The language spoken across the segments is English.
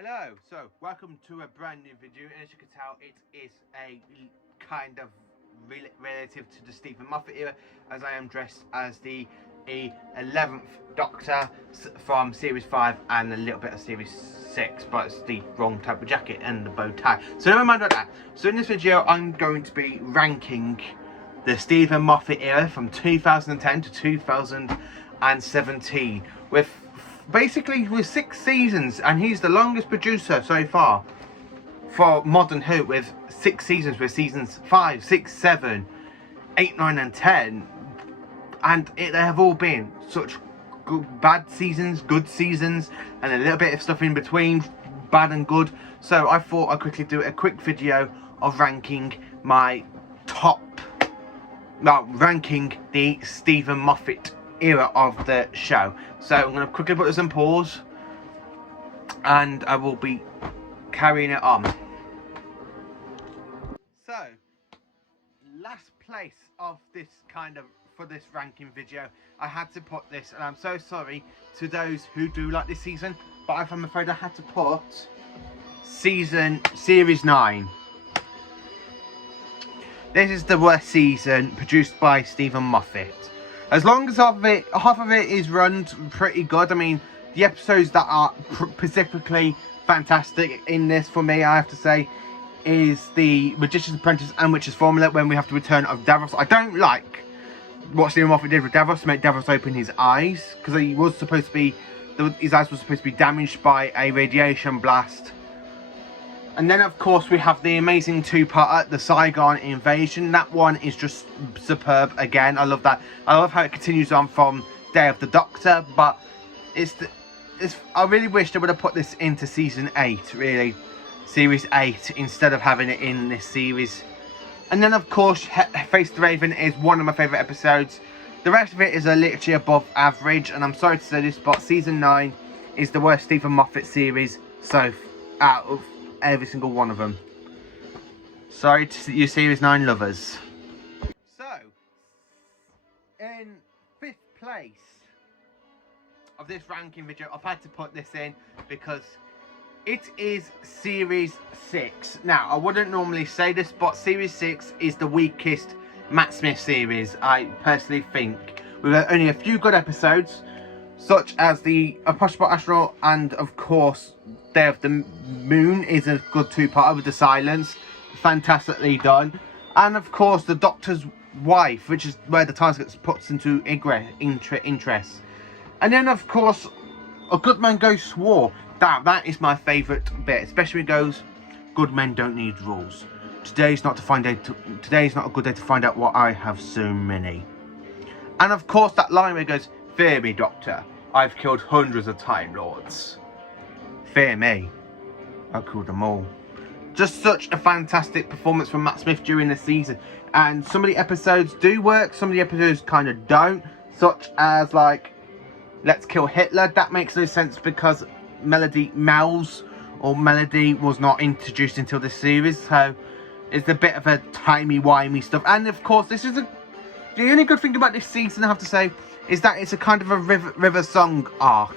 Hello, so welcome to a brand new video, and as you can tell it is a kind of relative to the Stephen Moffat era, as I am dressed as the 11th Doctor from Series 5 and a little bit of Series 6, but it's the wrong type of jacket and the bow tie. So never mind about that. So in this video I'm going to be ranking the Stephen Moffat era from 2010 to 2017 with basically 6 seasons, and he's the longest producer so far for Modern Who, with 6 seasons, with seasons 5, 6, 7, 8, 9 and 10, and they have all been such bad seasons, good seasons, and a little bit of stuff in between, bad and good. So I thought I'd quickly do a quick video of ranking my ranking the Stephen Moffat era of the show. So I'm going to quickly put this on pause and I will be carrying it on. So last place of this for this ranking video, I had to put this, and I'm so sorry to those who do like this season, but I'm afraid I had to put series 9. This is the worst season produced by Stephen Moffat. As long as half of it is run pretty good. I mean, the episodes that are specifically fantastic in this, for me, I have to say, is the Magician's Apprentice and Witch's Formula, when we have the return of Davros. I don't like what Stephen Moffat did with Davros to make Davros open his eyes, because he was supposed to be, his eyes were supposed to be damaged by a radiation blast. And then, of course, we have the amazing 2-parter, the Saigon Invasion. That one is just superb again. I love that. I love how it continues on from Day of the Doctor, but I really wish they would have put this into season 8, really. Series 8, instead of having it in this series. And then, of course, Face the Raven is one of my favourite episodes. The rest of it is literally above average, and I'm sorry to say this, but season 9 is the worst Stephen Moffat series out of every single one of them. Sorry to you series 9 lovers. So in 5th place of this ranking video, I've had to put this in because it is series 6. Now, I wouldn't normally say this, but series 6 is the weakest Matt Smith series, I personally think. With only a few good episodes, such as the Impossible Astronaut and, of course, Day of the Moon is a good 2-parter with the Silence. Fantastically done. And, of course, the Doctor's Wife, which is where the TARDIS gets puts into interest. And then, of course, A Good Man Goes to War. That is my favourite bit, especially when it goes, good men don't need rules. Today's not a good day to find out what I have so many. And, of course, that line where it goes, fear me, Doctor, I've killed hundreds of Time Lords. Fear me, I killed them all. Just such a fantastic performance from Matt Smith during the season. And some of the episodes do work, some of the episodes kind of don't. Such as, like, Let's Kill Hitler. That makes no sense because Melody was not introduced until this series. So it's a bit of a timey-wimey stuff. And, of course, this is the only good thing about this season, I have to say, is that it's a kind of a River Song arc.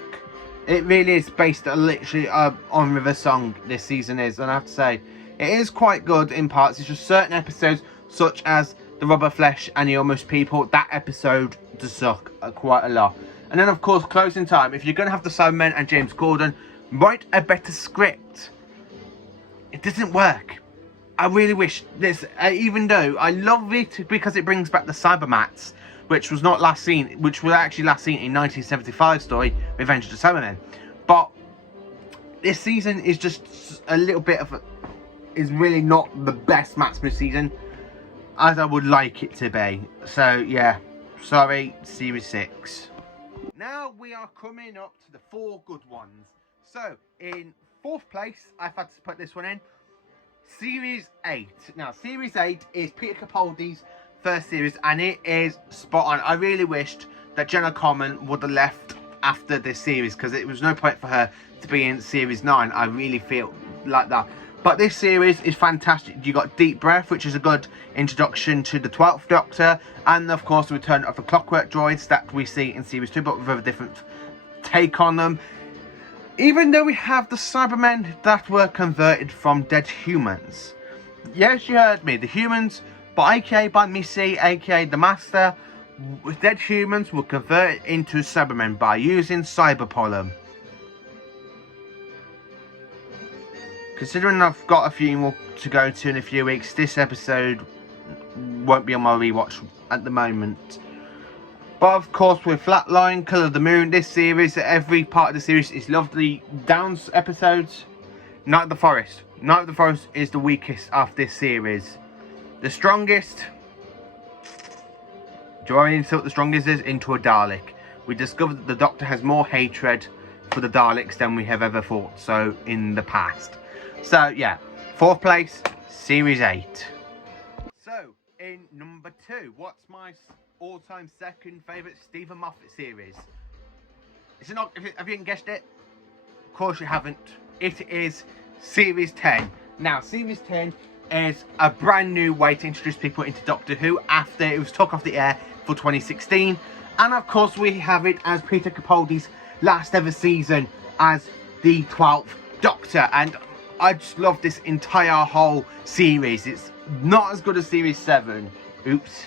It really is based literally on River Song, this season is. And I have to say, it is quite good in parts. It's just certain episodes, such as The Rubber Flesh and The Almost People, that episode does suck quite a lot. And then, of course, closing time. If you're going to have the Cybermen and James Gordon, write a better script. It doesn't work. I really wish this, even though I love it because it brings back the Cybermats, which was actually last seen in 1975 story, Revenge of the Cybermen. But this season is just a little bit of is really not the best Matt Smith season as I would like it to be. So yeah, sorry, series 6. Now we are coming up to the 4 good ones. So in 4th place, I've had to put this one in. Series 8. Now, Series 8 is Peter Capaldi's first series, and it is spot on. I really wished that Jenna Coleman would have left after this series, because it was no point for her to be in Series 9. I really feel like that. But this series is fantastic. You got Deep Breath, which is a good introduction to the 12th Doctor, and of course the return of the Clockwork Droids that we see in Series 2, but with a different take on them. Even though we have the Cybermen that were converted from dead humans. Yes, you heard me. The humans, aka by Missy, aka the Master, dead humans were converted into Cybermen by using cyberpollen. Considering I've got a few more to go to in a few weeks, this episode won't be on my rewatch at the moment. But of course, with Flatline, Colour of the Moon, this series, every part of the series is lovely. Downs episodes, Night of the Forest. Night of the Forest is the weakest of this series. The strongest, do you already see what the strongest is? Into a Dalek. We discovered that the Doctor has more hatred for the Daleks than we have ever thought so in the past. So yeah, 4th place, Series 8. So, in number 2, what's my all-time second favourite Stephen Moffat series? Is it not? Have you guessed it? Of course you haven't. It is Series 10. Now, Series 10 is a brand new way to introduce people into Doctor Who after it was took off the air for 2016. And of course we have it as Peter Capaldi's last ever season as the 12th Doctor. And I just love this entire whole series. It's not as good as Series 7. Oops.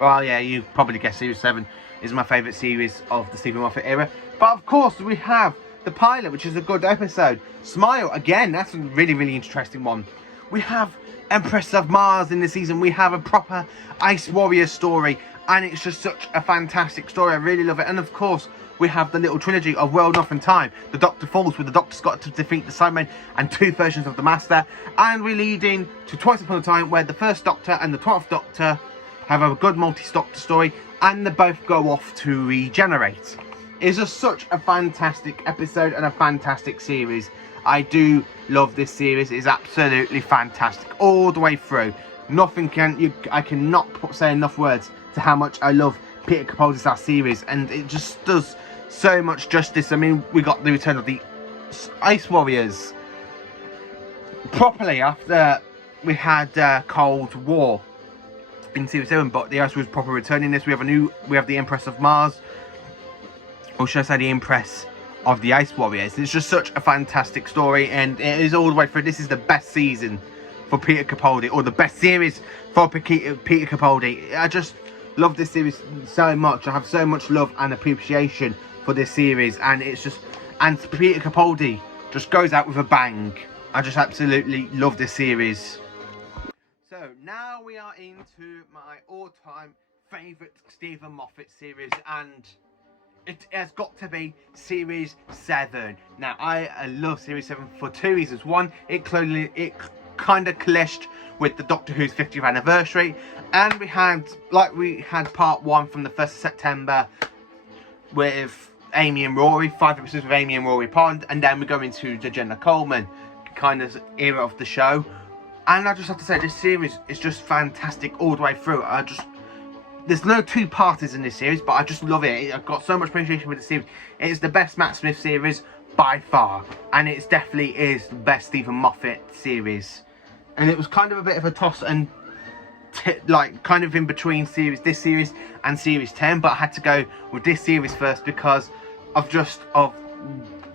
Well, yeah, you probably guessed Series 7 is my favourite series of the Stephen Moffat era. But of course, we have the pilot, which is a good episode. Smile, again, that's a really, really interesting one. We have Empress of Mars in the season. We have a proper Ice Warrior story. And it's just such a fantastic story. I really love it. And of course, we have the little trilogy of World, Enough and Time. The Doctor Falls, where the Doctor's got to defeat the Cybermen and 2 versions of the Master. And we lead in to Twice Upon a Time, where the 1st Doctor and the 12th Doctor have a good multi-Doctor story, and they both go off to regenerate. It's just such a fantastic episode and a fantastic series. I do love this series. It's absolutely fantastic all the way through. I cannot say enough words to how much I love Peter Capaldi's last series, and it just does so much justice. I mean, we got the return of the Ice Warriors properly after we had Cold War in Series 7, but the Ice Warriors proper returning this. We have the Empress of Mars, or should I say the Empress of the Ice Warriors. It's just such a fantastic story, and it is all the way through. This is the best season for Peter Capaldi, or the best series for Peter Capaldi. I just love this series so much. I have so much love and appreciation for this series, and it's just, and Peter Capaldi just goes out with a bang. I just absolutely love this series. So now we are into my all-time favourite Stephen Moffat series, and it has got to be Series 7. Now, I love Series 7 for 2 reasons. One, it kind of clashed with the Doctor Who's 50th anniversary, and we had part 1 from the 1st of September with Amy and Rory, 5 episodes with Amy and Rory Pond, and then we go into the Jenna Coleman kind of era of the show. And I just have to say, this series is just fantastic all the way through. There's no 2-parters in this series, but I just love it. I've got so much appreciation for the series. It's the best Matt Smith series by far, and it definitely is the best Stephen Moffat series. And it was kind of a bit of a toss and kind of in between this series and Series 10, but I had to go with this series first because of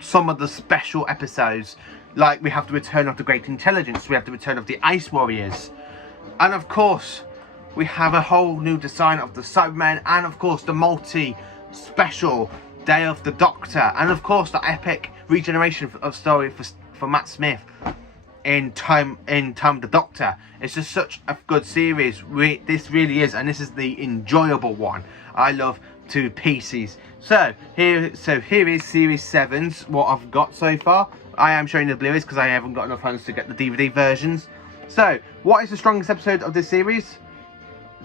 some of the special episodes. Like, we have the return of the Great Intelligence, we have the return of the Ice Warriors, and of course we have a whole new design of the Cybermen, and of course the multi-special Day of the Doctor, and of course the epic regeneration of story for Matt Smith in Time of the Doctor. It's just such a good series. This really is, and this is the enjoyable one. I love to pieces. So here is Series 7's what I've got so far. I am showing the Blu-rays because I haven't got enough funds to get the DVD versions. So, what is the strongest episode of this series?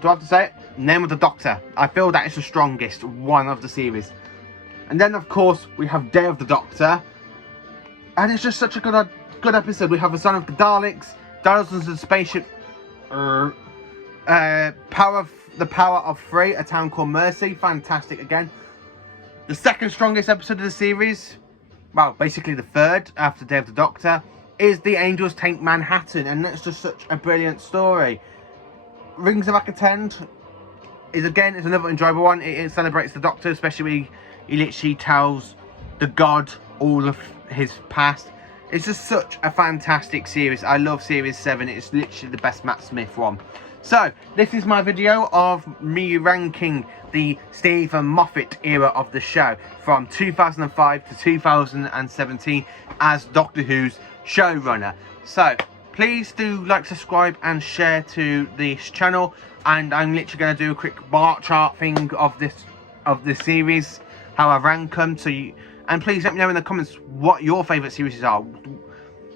Do I have to say it? Name of the Doctor. I feel that is the strongest one of the series. And then, of course, we have Day of the Doctor. And it's just such a good episode. We have the Son of the Daleks, Dinosaurs and Spaceship, the Power of 3, A Town Called Mercy. Fantastic again. The second strongest episode of the series, well, basically the third after Day of the Doctor, is The Angels Take Manhattan, and that's just such a brilliant story. Rings of Akatend is another enjoyable one. It celebrates the Doctor, especially when he literally tells the God all of his past. It's just such a fantastic series. I love Series 7. It's literally the best Matt Smith one. So, this is my video of me ranking the Stephen Moffat era of the show from 2005 to 2017 as Doctor Who's showrunner. So, please do like, subscribe and share to this channel. And I'm literally going to do a quick bar chart thing of this series, how I rank them. And please let me know in the comments what your favourite series are.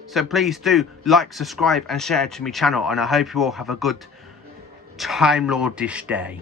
So please do like, subscribe and share to my channel. And I hope you all have a good Time Lord-ish day.